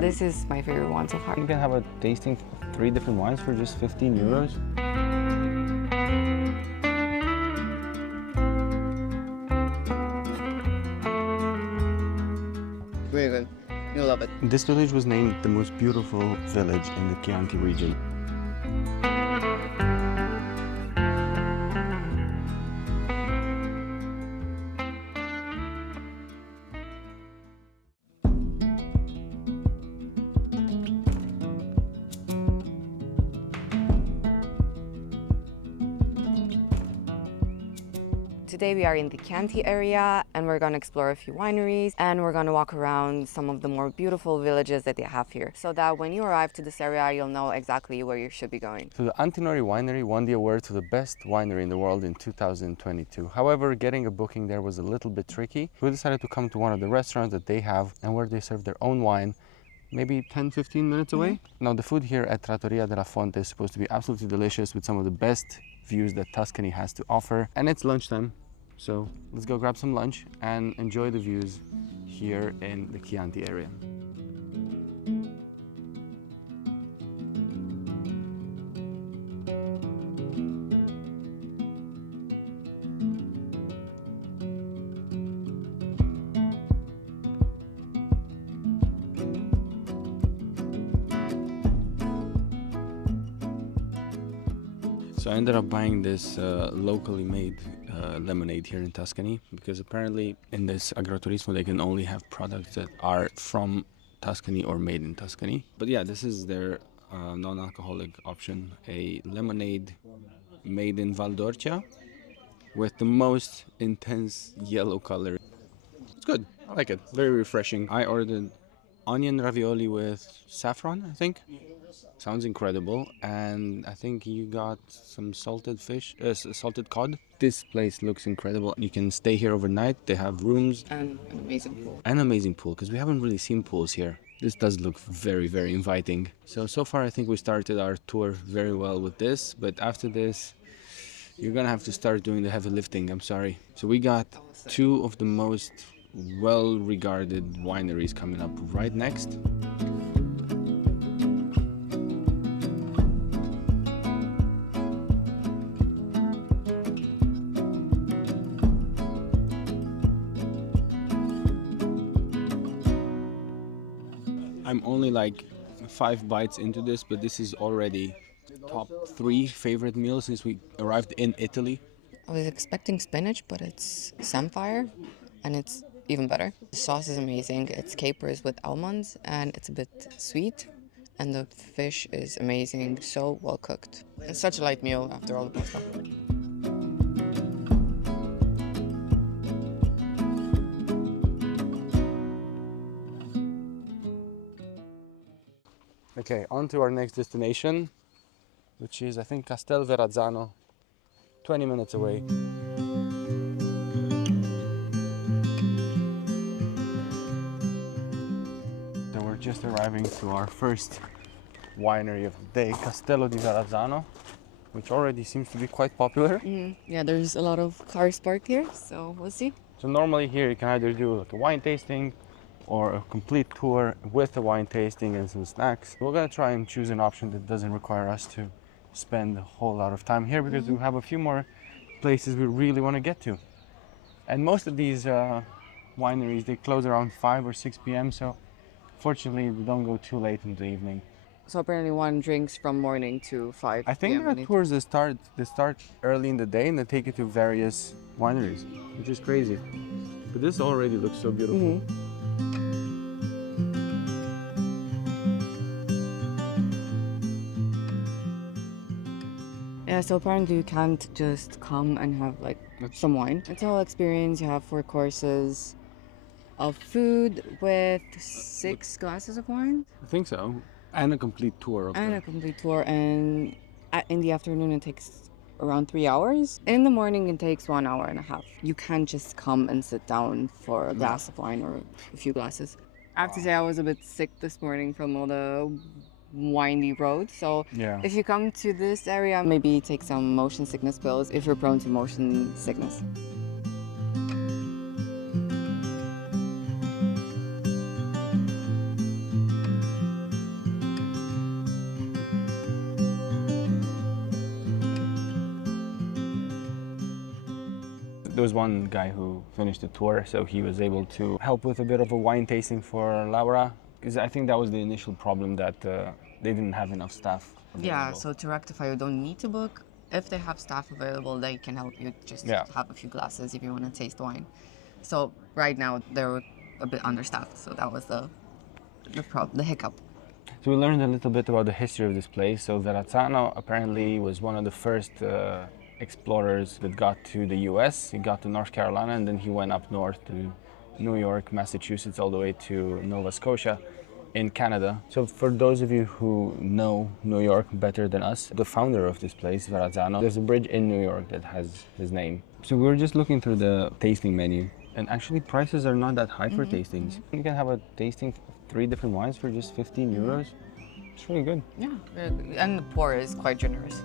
This is my favorite one so far. You can have a tasting 3 different wines for just 15 euros. Really good. You'll love it. This village was named the most beautiful village in the Chianti region. Today we are in the Chianti area and we're going to explore a few wineries and we're going to walk around some of the more beautiful villages that they have here so that when you arrive to this area you'll know exactly where you should be going. So the Antinori winery won the award to the best winery in the world in 2022. However, getting a booking there was a little bit tricky. We decided to come to one of the restaurants that they have and where they serve their own wine, maybe 10-15 minutes away. Now the food here at Trattoria della Fonte is supposed to be absolutely delicious with some of the best views that Tuscany has to offer, and it's lunchtime. So let's go grab some lunch and enjoy the views here in the Chianti area. So I ended up buying this locally made lemonade here in Tuscany because apparently in this agriturismo they can only have products that are from Tuscany or made in Tuscany. But yeah, this is their non-alcoholic option, a lemonade made in Val d'Orcia with the most intense yellow color. It's good, I like it, very refreshing. I ordered onion ravioli with saffron, I think. Sounds incredible. And I think you got some salted fish, salted cod. This place looks incredible. You can stay here overnight. They have rooms. And an amazing pool. An amazing pool, because we haven't really seen pools here. This does look very, very inviting. So far I think we started our tour very well with this. But after this, you're gonna have to start doing the heavy lifting, I'm sorry. So we got 2 of the most well-regarded wineries coming up right next. I'm only like 5 bites into this, but this is already top 3 favorite meals since we arrived in Italy. I was expecting spinach, but it's samphire and it's even better. The sauce is amazing. It's capers with almonds and it's a bit sweet. And the fish is amazing, so well cooked. It's such a light meal after all the pasta. Okay, on to our next destination, which is, I think, Castello Verrazzano, 20 minutes away. So we're just arriving to our first winery of the day, Castello di Verrazzano, which already seems to be quite popular. Yeah, there's a lot of cars parked here, so we'll see. So normally here you can either do like a wine tasting or a complete tour with a wine tasting and some snacks. We're gonna try and choose an option that doesn't require us to spend a whole lot of time here because we have a few more places we really want to get to. And most of these wineries, they close around 5 or 6 p.m. So fortunately, we don't go too late in the evening. So apparently one drinks from morning to 5 I think p.m. there are tours that start early in the day and they take you to various wineries, which is crazy. But this already looks so beautiful. Yeah, so apparently you can't just come and have like some wine. It's a whole experience. You have 4 courses of food with 6 glasses of wine. I think so. And a complete tour of And a complete tour. And in the afternoon it takes around 3 hours. In the morning it takes 1 hour and a half. You can't just come and sit down for a glass of wine or a few glasses. I have to say I was a bit sick this morning from all the windy road, so if you come to this area, maybe take some motion sickness pills if you're prone to motion sickness. There was one guy who finished the tour, so he was able to help with a bit of a wine tasting for Laura, because I think that was the initial problem, that they didn't have enough staff available. Yeah, so to rectify, you don't need to book. If they have staff available, they can help you just have a few glasses if you want to taste wine. So right now they're a bit understaffed, so that was the hiccup. So we learned a little bit about the history of this place. So Verrazzano apparently was one of the first explorers that got to the US. He got to North Carolina, and then he went up north to New York, Massachusetts, all the way to Nova Scotia in Canada. So for those of you who know New York better than us, the founder of this place, Verrazzano, there's a bridge in New York that has his name. So we were just looking through the tasting menu, and actually prices are not that high for tastings. You can have a tasting of 3 different wines for just 15 euros. It's really good. Yeah, and the pour is quite generous.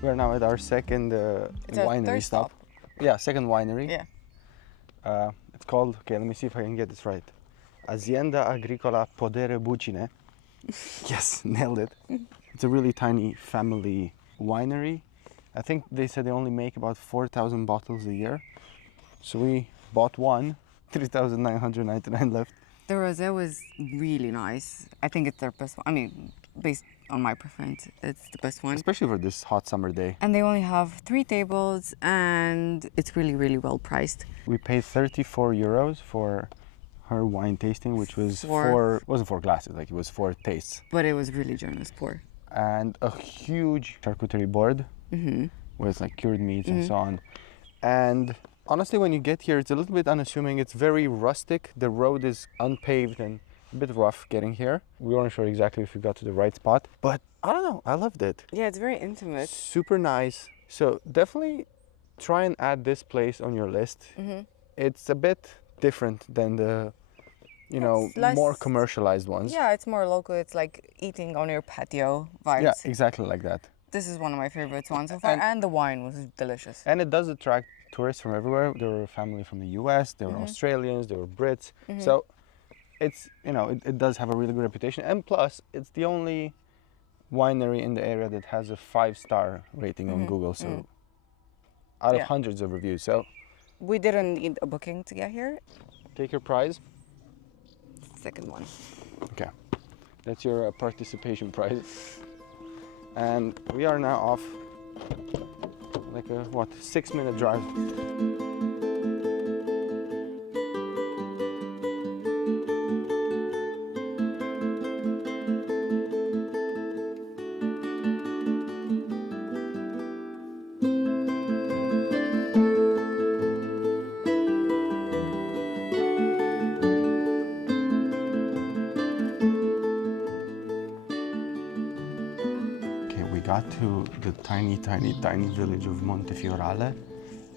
We're now at our second winery stop. Yeah, second winery. Yeah. It's called, okay, let me see if I can get this right. Azienda Agricola Podere Bucine. Yes, nailed it. It's a really tiny family winery. I think they said they only make about 4,000 bottles a year. So we bought one, 3,999 left. The rosé was really nice. I think it's their best one. I mean, based on my preference, it's the best one. Especially for this hot summer day. And they only have 3 tables, and it's really, really well priced. We paid 34 euros for her wine tasting, which was wasn't 4 glasses, like it was 4 tastes. But it was really generous pour. And a huge charcuterie board with like cured meats and so on. And honestly, when you get here, it's a little bit unassuming. It's very rustic. The road is unpaved and a bit rough getting here. We weren't sure exactly if we got to the right spot, but I don't know, I loved it. Yeah, it's very intimate. Super nice. So definitely try and add this place on your list. It's a bit different than the, more commercialized ones. Yeah, it's more local. It's like eating on your patio vibes. Yeah, exactly like that. This is one of my favorites ones so far, and the wine was delicious. And it does attract tourists from everywhere. There were a family from the US, there were Australians, there were Brits. So it's, it does have a really good reputation. And plus, it's the only winery in the area that has a 5-star rating on Google. So out of hundreds of reviews. So we didn't need a booking to get here. Take your prize. Second one. Okay, that's your participation prize. And we are now off like a 6-minute drive. Got to the tiny village of Montefiorale,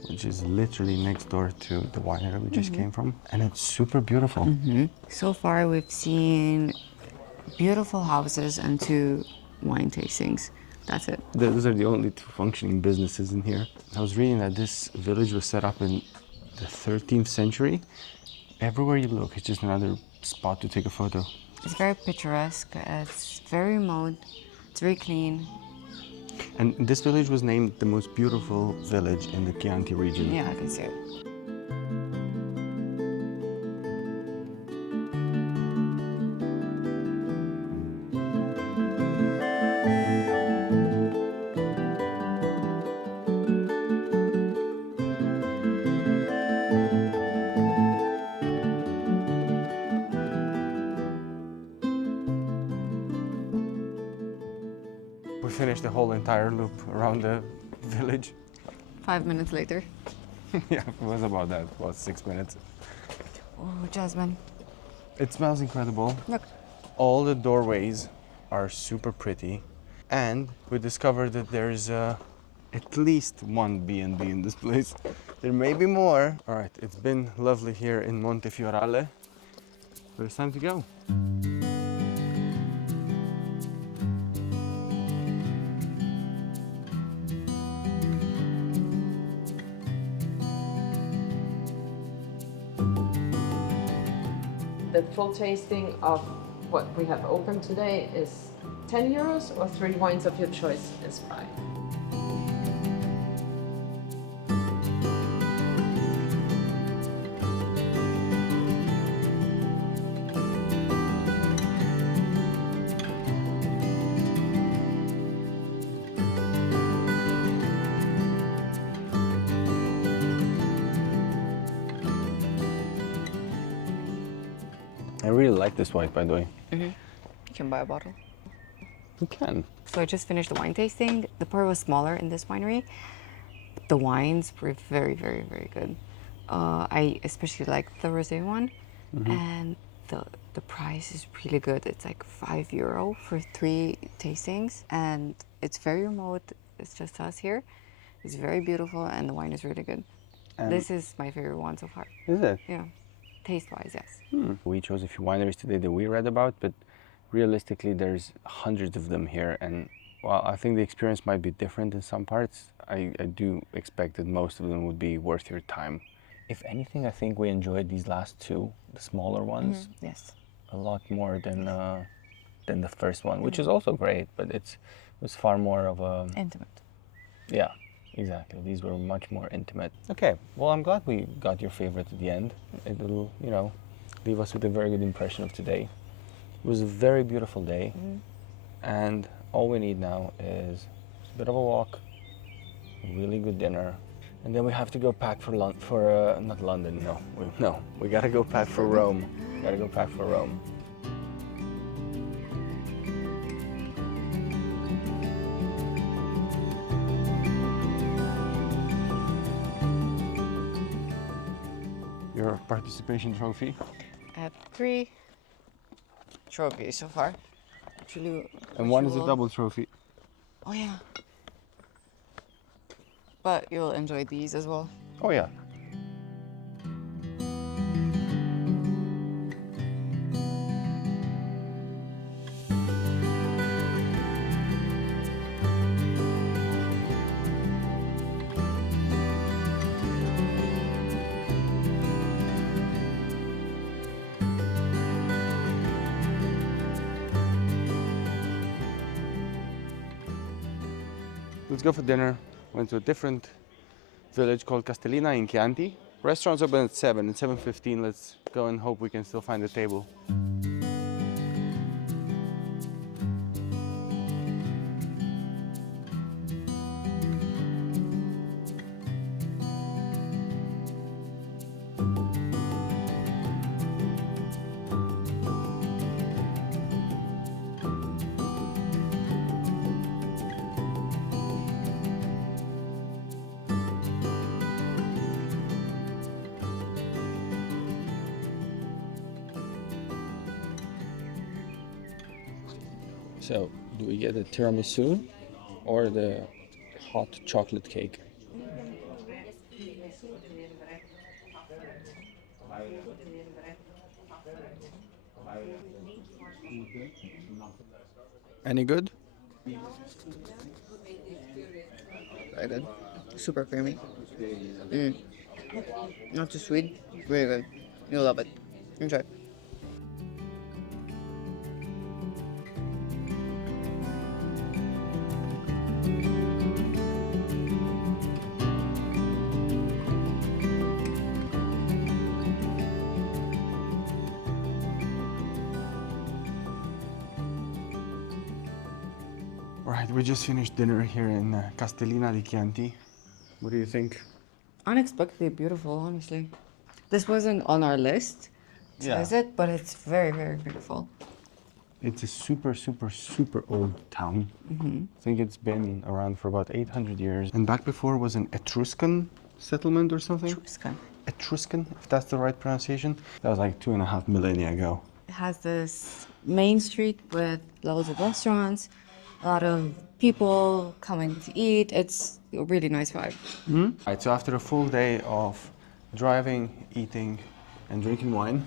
which is literally next door to the winery we just came from, and it's super beautiful. So far we've seen beautiful houses and 2 wine tastings. That's it. Those are the only 2 functioning businesses in here. I was reading that this village was set up in the 13th century. Everywhere you look, it's just another spot to take a photo. It's very picturesque, it's very remote, it's very clean. And this village was named the most beautiful village in the Chianti region. Yeah, I can see it. We finished the whole entire loop around the village. 5 minutes later. Yeah, it was about that. It was 6 minutes. Oh, jasmine. It smells incredible. Look. All the doorways are super pretty. And we discovered that there's at least 1 B&B in this place. There may be more. All right, it's been lovely here in Montefiorale. but it's time to go. The full tasting of what we have opened today is 10 euros, or 3 wines of your choice is 5. I really like this white, by the way. You can buy a bottle. You can. So I just finished the wine tasting. The pour was smaller in this winery. The wines were very, very, very good. I especially like the rosé one, and the price is really good. It's like €5 for 3 tastings, and it's very remote. It's just us here. It's very beautiful, and the wine is really good. And This is my favorite one so far. is it? Yeah, taste-wise, yes. We chose a few wineries today that we read about, but realistically, there's hundreds of them here, and while I think the experience might be different in some parts, I do expect that most of them would be worth your time. If anything, I think we enjoyed these last two, the smaller ones, Yes. a lot more than the first one, which is also great, but it was far more of a Intimate. yeah, exactly. These were much more intimate. Okay, well, I'm glad we got your favorite at the end. It will, leave us with a very good impression of today. It was a very beautiful day, and all we need now is a bit of a walk, a really good dinner, and then we have to go pack for not London. We gotta go pack for Rome. Gotta go pack for Rome. Your participation trophy. I have 3 trophies so far. Actually, And one is a double trophy. Oh yeah. But you'll enjoy these as well. Oh yeah. Let's go for dinner. Went to a different village called Castellina in Chianti. Restaurants open at 7 and 7:15. Let's go and hope we can still find a table. So, do we get the tiramisu or the hot chocolate cake? Any good? Very good. Super creamy. Not too sweet. Really good. You'll love it. Enjoy. Alright, we just finished dinner here in Castellina di Chianti. What do you think? Unexpectedly beautiful, honestly. This wasn't on our list to visit, but it's very, very beautiful. It's a super, super, super old town. I think it's been around for about 800 years. And back before was an Etruscan settlement or something? Tuscany. Etruscan, if that's the right pronunciation. That was like 2.5 millennia ago. It has this main street with loads of restaurants, a lot of people coming to eat. It's a really nice vibe. Right, so after a full day of driving, eating, and drinking wine,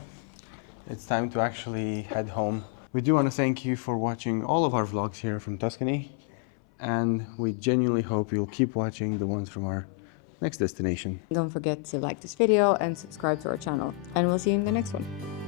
it's time to actually head home. We do want to thank you for watching all of our vlogs here from Tuscany, and we genuinely hope you'll keep watching the ones from our next destination. Don't forget to like this video and subscribe to our channel, and we'll see you in the next one.